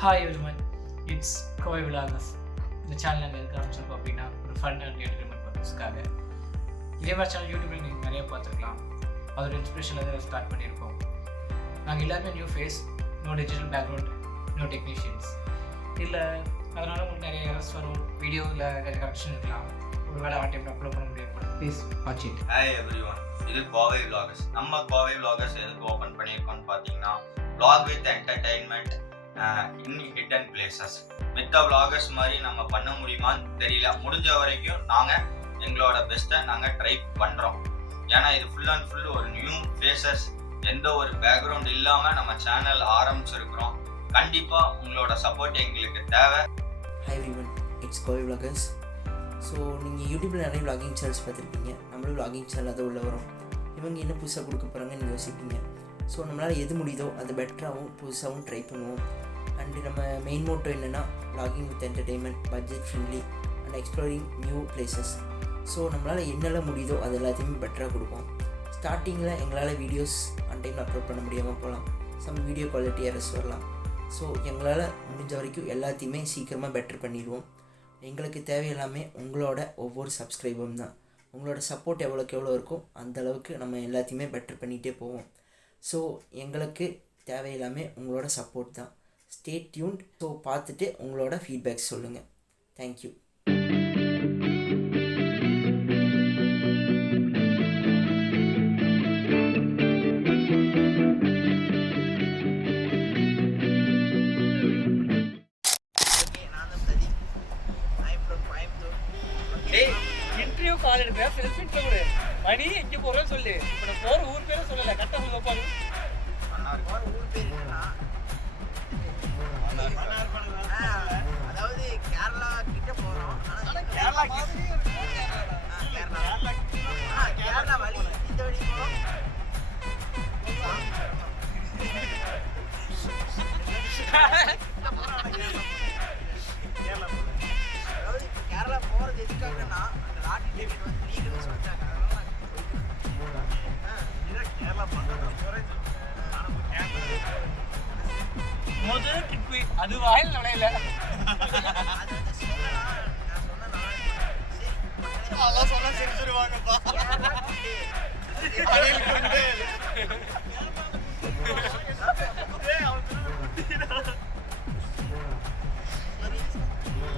Hi everyone, it's Kovai vlogs. இந்த channel நாங்கள் எதுக்கு ஆரம்பிச்சிருக்கோம் அப்படின்னா ஒரு ஃபன் அண்ட் என்டர்டைன்மெண்ட் பர்பஸ்க்காக. இதே மாதிரி சேனல் யூடியூப்ல நீங்கள் நிறைய பார்த்துருக்கலாம். அதோட இன்ஸ்பிரேஷன் தான் ஸ்டார்ட் பண்ணியிருக்கோம். நாங்கள் எல்லாருமே new face, no digital background, no technicians. இல்லை அதனால உங்களுக்கு நிறைய எரர்ஸ் வரும், வீடியோவில் நிறைய கரெக்ஷன் இருக்கலாம், ஒரு வேலை டைமில் அப்லோட் பண்ண முடியும். Please watch it. Hi everyone, இது கோவை விலாகஸ். நம்ம கோவை விலாகஸ் எதுக்கு ஓப்பன் பண்ணியிருக்கோம்னு பார்த்தீங்கன்னா vlog with entertainment in hidden places. மித்த விலாகர்ஸ் மாதிரி நம்ம பண்ண முடியுமான்னு தெரியல. முடிஞ்ச வரைக்கும் நாங்கள் எங்களோட பெஸ்ட்டை நாங்கள் ட்ரை பண்ணுறோம். ஏன்னா இது ஃபுல் அண்ட் ஃபுல் ஒரு நியூ ஃபேஸஸ், எந்த ஒரு பேக்ரவுண்ட் இல்லாமல் நம்ம சேனல் ஆரம்பிச்சிருக்கிறோம். கண்டிப்பாக உங்களோட சப்போர்ட் எங்களுக்கு தேவை. Hi everyone, it's Kovai vloggers. So நீங்கள் யூடியூப்பில் நிறைய விலாகிங் சேனல்ஸ் பார்த்துருப்பீங்க. நம்மளும் விலாகிங் சேனல் அதை உள்ள வரும். இவங்க என்ன புதுசாக கொடுக்க போகிறாங்கன்னு யோசிப்பீங்க. ஸோ நம்மளால் எது முடியுதோ அது பெட்டராகவும் புதுசாகவும் ட்ரை பண்ணுவோம். அண்டு நம்ம மெயின் மோட்டோ என்னென்னா vlogging with entertainment, budget friendly and exploring new places. So நம்மளால் என்னெல்லாம் முடியுதோ அது எல்லாத்தையுமே பெட்டராக கொடுப்போம். ஸ்டார்டிங்கில் எங்களால் வீடியோஸ் ஆன் டைமில் அப்லோட் பண்ண முடியாமல் போகலாம், சம் வீடியோ குவாலிட்டி எரர்ஸ் வரலாம். ஸோ எங்களால் முடிஞ்ச வரைக்கும் எல்லாத்தையுமே சீக்கிரமாக பெட்டர் பண்ணிடுவோம். எங்களுக்கு தேவையெல்லாமே உங்களோட ஒவ்வொரு சப்ஸ்கிரைபரும் தான். உங்களோட சப்போர்ட் எவ்வளோக்கு எவ்வளோ இருக்கோ அந்தளவுக்கு நம்ம எல்லாத்தையுமே பெட்டர் பண்ணிகிட்டே போவோம். ஸோ எங்களுக்கு தேவையில்லாமே உங்களோட சப்போர்ட் தான். Stay tuned. ஸோ பார்த்துட்டு உங்களோட ஃபீட்பேக்ஸ் சொல்லுங்கள். தேங்க்யூ. இன்டர்வியூ கால் எடுப்பேன், செல்ஃபிட் கூட மணி எங்கே போகிறேன்னு சொல்லு. இப்போ நான் போகிற ஊர் பேரை சொல்லலை, கரெக்டாக சொல்ல பாரு. ஊர் பேர் என்னன்னா, அதாவது கேரளா கிட்ட போறோம். கேரளா வழி இந்த வழி போறோம். அதாவது கேரளா போறது எதுக்காகன்னா அந்த லாட்டி டேவிட் வந்து லீகல்னு சொல்லிட்டாங்க. முதல் ட்ரிப்பு அது வாயில் நுழையில. அதெல்லாம் சொன்னா சிரிச்சிருவாங்கப்பா.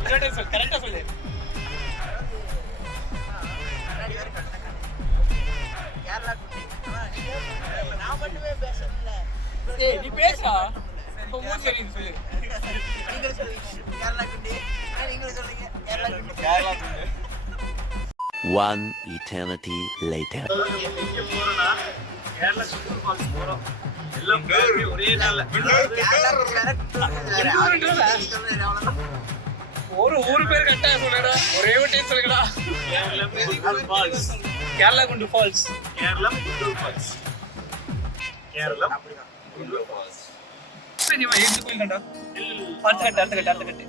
கரெக்டா சொல்லு. நான் மட்டுமே பேசல. நீ பேசா இப்போ மூணு சொல்லி சொல்லு. நீங்களும் சொல்லுங்க கேரளா குண்டி, நீங்களும் சொல்லுங்க கேரளா குண்டி. One eternity later. ஒரு ஊரு பேர் கரெக்டா சொல்லுடா, ஒரே ஒரு டைம் சொல்லுடா. Kerala Kundu falls. Keralam Kundur falls. Keralam Kundur falls. நீ வா எங்க போயிடடா. அடுத்த கட்டு.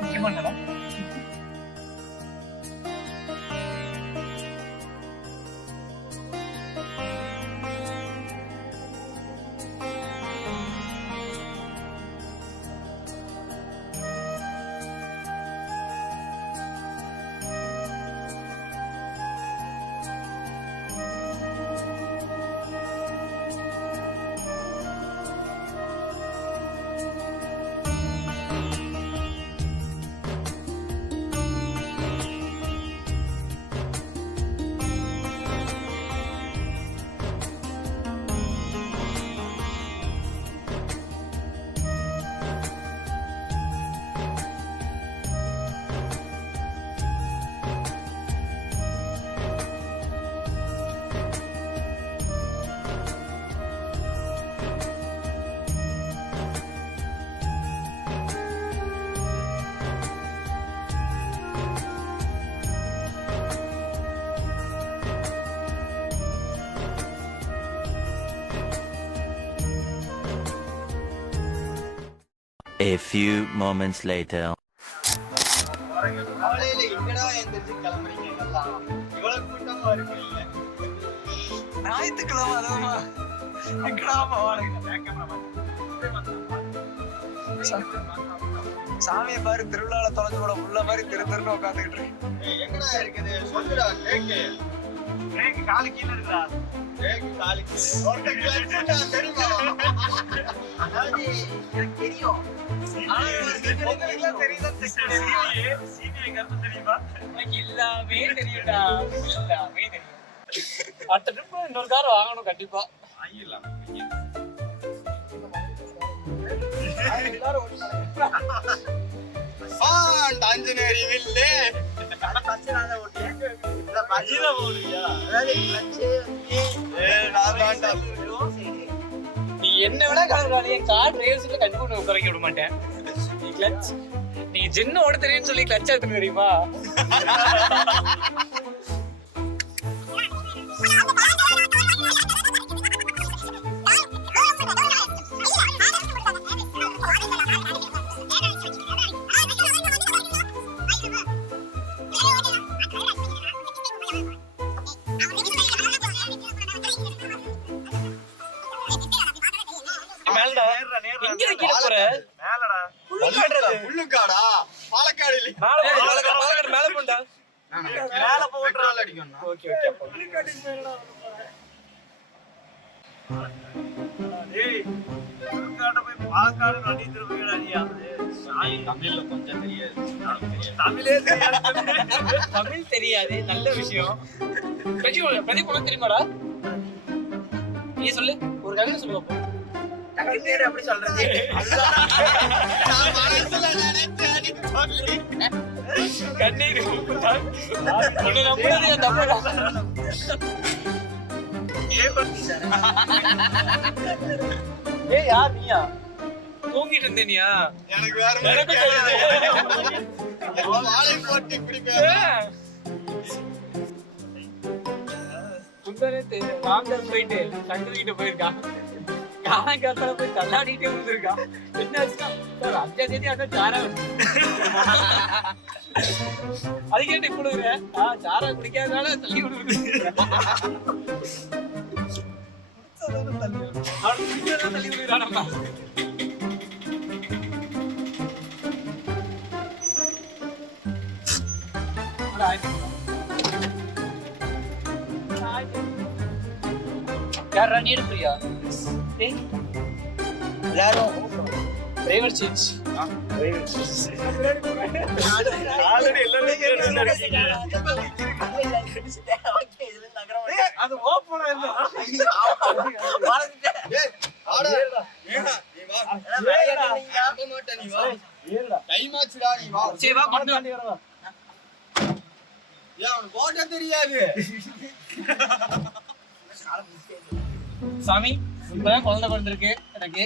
முக்கியமானதா A few moments later. காலையில எங்கடா எந்திரிச்சு கிளம்புறீங்க எல்லாம்? இவ்வளவு கூட்டமா இருக்கீங்க. ஞாயிற்றுக்கிழமை அதுவுமா எங்கடா போவானுங்க? சாமியை பாரு திருவிழால தொலைஞ்சு கூட உள்ள மாதிரி திருன்னு உட்காந்துக்கிட்டு இருக்கேன். எங்கடா இருக்குது சொல்லுடா. பிரேக் காலு கீழே இருக்குடா. பிரேக் காலு கீழே. ஒருத்த கிளச்சுடா தெரியுமா? அதாவது எனக்கு தெரியும். உங்களுக்குலாம் தெரியுதா? சிபிஐ கருத்து தெரியுமா? எனக்கு எல்லாமே தெரியும்டா, எல்லாமே தெரியும். அடுத்த ட்ரிப் இன்னொரு கார் வாங்கணும் கண்டிப்பா. வாங்கிடலாம். ஆஞ்சநேரி வில்லு. நீ என்ன விட கலராளி கார் ரேஸ்ல கண்டிப்பா உட்கார விட மாட்டேன். நீ கிளட்ச் நீ ஜென்னோட தெரியும்னு சொல்லி கிளட்ச் எடுத்து தெரியுமா? எங்க கீழே போற? புல்லுக்காடா பாலக்காடு இல்ல. பாலக்காடு மேல போண்டா. மேல போட்றால அடிக்கணும். ஓகே ஓகே அப்ப டேய் புல்லுக்காட போய் பாலக்காடு வண்டி திரும்பிடா நீ. அது தமிழ்ல கொஞ்சம் தெரியாது. தமிழே தெரியாது. தமிழ் தெரியாது, நல்ல விஷயம். பிரதீப் உனக்கு தெரியுமாடா? நீ சொல்லு, ஒரு கவிதை சொல்லு பாப்போம். டக்குன்னு அப்படி சொல்றது நான் மனசுல நினைச்சேன் சொல்லி. கண்ணீர் உன்னை நம்புறது என் தப்புடா. ஏய் யார் நீயா? தூங்கிட்டு இருந்தேனியா? எனக்கு வேற எனக்கு தெரியாது. வாழை போட்டு இப்படி பேர் முந்தானே ராம்தாஸ் போயிட்டு சங்கதிக்கிட்ட போயிருக்கான். காலங்காத்தால போய் தள்ளாடிட்டே இருந்திருக்கான். என்னாச்சுன்னா சார் 5ஆம் தேதி அண்ணா சாரா அது கேட்டு கொடுக்குற சாரா குடிக்காதனால தள்ளி விடுறது. அவன் குடிக்காதான் தள்ளி விடுறானப்பா. யாரா நீர் பிரியா? எல்லாரும் டிரைவர் சேஞ்ச். அது ஓப்பனா இருந்தா ஏய் ஆடா ஏடா நீ வா. நம்ப மாட்டே நீ வா. டைம் ஆச்சுடா நீ வா. சரி வா கொண்டு வண்டி வரவா. ஏன் அவனுக்கு ஓட்ட தெரியாது? சாமி இப்பதான் குழந்தை பிறந்திருக்கு எனக்கு.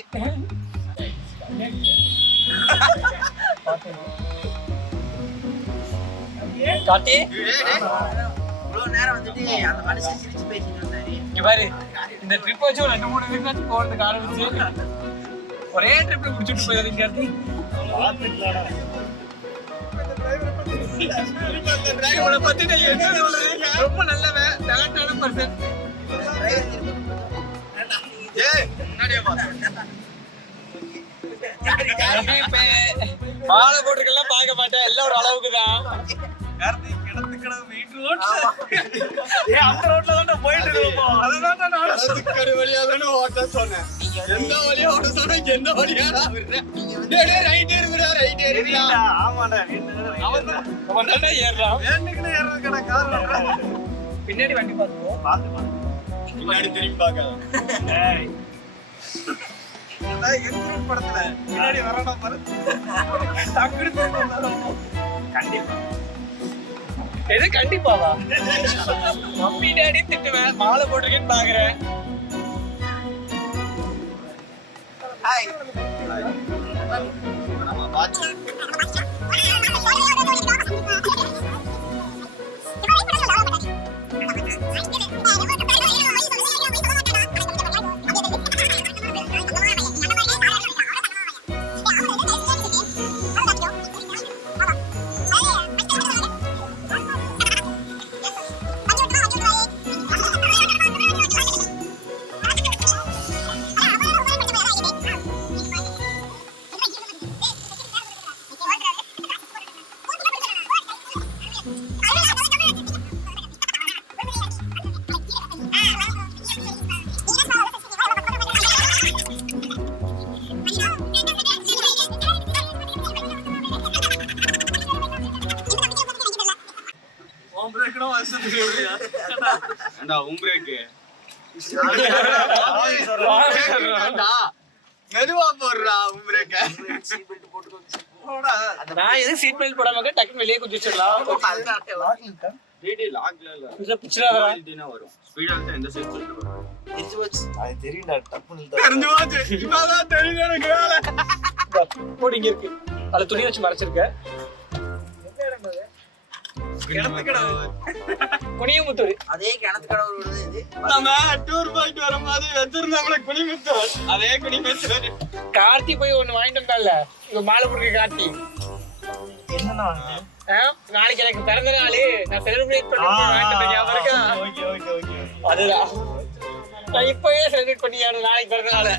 காட்டி இவ்வளவு நேரம் வந்துட்டு அந்த மனுஷன் சிரிச்சு பேசிட்டு இருந்தாரு. இங்க பாரு, இந்த ட்ரிப் வச்சு ஒரு 2-3 வீக்காச்சு போறதுக்கு ஆரம்பிச்சு ஒரே ட்ரிப்ல முடிச்சுட்டு போயிருக்கீங்க. இவனை பத்தி நான் என்ன சொல்றது? ரொம்ப நல்லவன், டேலண்டான பர்சன். ஏய் முன்னாடியே வா. மாலை போட்டுக்கெல்லாம் பார்க்க மாட்டேன், எல்லாம் ஒரு அளவுக்கு தான். கார்த்திக் கிடந்து கிடந்து மெயின் ரோட். ஏய் அந்த ரோட்ல தான் போயிட்டு இருக்கோம். அதுதான் நான் கிடந்து வழியா தான ஓட்ட சொன்னேன். எந்த வழியா ஓட்ட சொன்னேன்? எந்த வழியாடா விடுறேன்? டேய் ரைட் ஏறுடா, ரைட் ஏறுடா. ஆமாடா அவன் தானே ஏறுறான். ஏன்னுக்குனே ஏறதுக்கடா காரணம். பின்னாடி வண்டி பார்த்துக்கோ. பாத்து பின்னாடி திரும்பி பார்க்காத. ஏய் நான் எந்த படத்துல பின்னாடி வரடா பாரு. டக்குனு திரும்பி வந்தாலும் கண்டிப்பா. எது கண்டிப்பாவா? மம்மி டாடி திட்டுவேன், மாலை போட்டிருக்கேன்னு பாக்குறேன். ஹாய் நம்ம பாத்து ஏண்டா உம் பிரேக் மெதுவா போடுறா உம் பிரேக் நான் எதுக்கு சீட் பெல்ட் போடாம டக்குன்னு வெளியே குதிச்சிடலாம். டிடி லாக்ல இல்ல இல்ல பிடிச்சிடாதா? இதுனா வரும் ஸ்பீடா இருந்தா எந்த சைஸ் சொல்லிட்டு வரும் அது தெரியும்டா டப்புன்னு தெரிஞ்சு வாச்சு இப்பதான் தெரியுது எனக்கு வேலை போடு இங்க இருக்கு. அதுல துணி வச்சு மறைச்சிருக்க. குனியமுத்தூர். அதே கிணத்து கடவுள் விடுது இது. நம்ம டூர் போயிட்டு வரும்போது வச்சிருந்தாங்களே குனிமுத்தூர் அதே குனிமுத்தூர் கார்த்தி போய் ஒண்ணு வாங்கிட்டு வந்தால இங்க மாலை போடுற கார்த்தி. என்னன்னா நாளைக்கு எனக்கு பிறந்த நாள், நான் செலிப்ரேட் பண்ணி வாங்கிட்டு வந்தேன், ஞாபகம் இருக்கா? ஓகே அதுதான் நான் இப்பவே செலிப்ரேட் பண்ணி நாளைக்கு பிறந்த நாள்.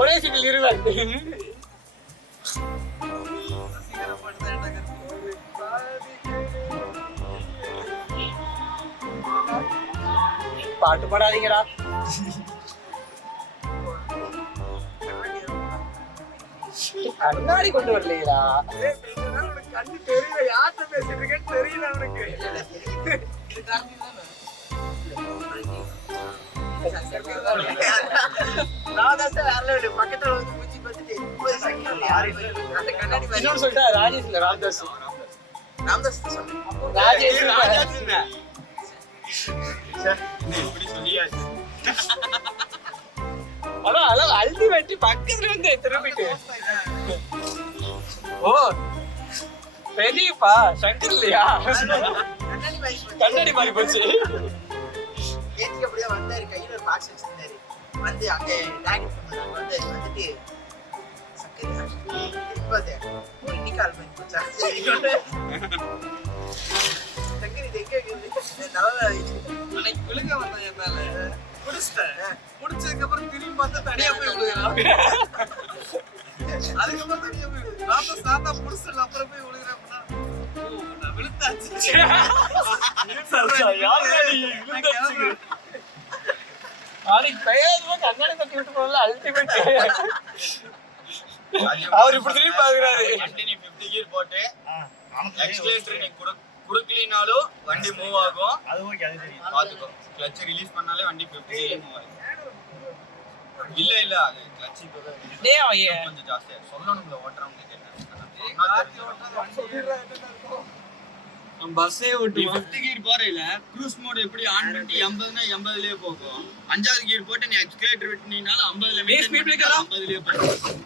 ஒரே சீட்டில் இருவர். பாட்டு பாடாதீங்கடா. கண்ணாடி கொண்டு வரலையா? கண்ணு தெரியல, யார்கிட்ட பேசிட்டு இருக்கேன்னு தெரியல அவனுக்கு. நான் தான் சார் வேற level. பக்கத்துல வந்து மூஞ்சி பார்த்துட்டு, "போய் சைக்கிள் யாரு போய்?" அந்த கண்ணாடி மாதிரி. இன்னொன்னு சொல்லிட்டா ராஜேஷ் இல்ல ராம்தாஸ். ராம்தாஸ் தான் சொன்னேன். ராஜேஷ் இப்படி சொல்லியாச்சு ஆனா அல்டிமேட் பக்கத்துல வந்து திரும்பிட்டு. ஓ பெரியப்பா சங்கர் இல்லையா? கண்ணாடி மாதிரி போச்சு. கண்ணாடி மாறி போச்சு. ஏத்தி அப்படியே வந்தாரு, கையில ஒரு பாக்ஸ் வச்சிருந்தாரு. வந்து அங்க டாக்டர் பண்ணாங்க. வந்துட்டு சக்கரை திருப்பி பார்த்தேன். ஒரு இன்னிக்கால் மாதிரி போச்சா? சக்கரை இது எங்க இருக்குது? நல்லா அன்னைக்கு விழுங்க வந்தேன் என் மேல. முடிச்சிட்டேன். முடிச்சதுக்கு அப்புறம் திரும்பி பார்த்தா தனியா போய் விழுகிறான். அதுக்கப்புறம் தனியா போய் விழுது. நான் சாந்தா முடிச்சல அப்புறம் போய் விழுகிறேன் அப்படின்னா, ஓ, நான் விழுந்தாச்சு. நாளைக்கு பெயர்மா கண்ணாடி தட்டி விட்டு போகல அல்டிமேட். அவர் இப்படி திரும்பி பாக்குறாரு. வண்டி நீ 50 கியர் போட்டு எக்ஸலரேட்டர் நீ குடுக்கலினாலும் வண்டி மூவ் ஆகும். அது ஓகே அது தெரியும் பாத்துக்கோ கிளட்ச் ரிலீஸ் பண்ணாலே வண்டி 50 கியர் மூவ் ஆகும். இல்ல அது கிளட்ச் டேய் அவன் கொஞ்சம் ஜாஸ்தியா சொல்லணும்ல ஓட்டறவங்களுக்கு என்ன பஸ்ஸே ஓட்டு 50 கியர் போறேல க்ரூஸ் மோட் எப்படி ஆன் பண்ணி 80 னா 80லயே போகும். 5வது கியர் போட்டு நீ எக்ஸலரேட்டர் விட்டுனீனால 50ல ஸ்பீட் பிரேக்கர் 50லயே போகும்.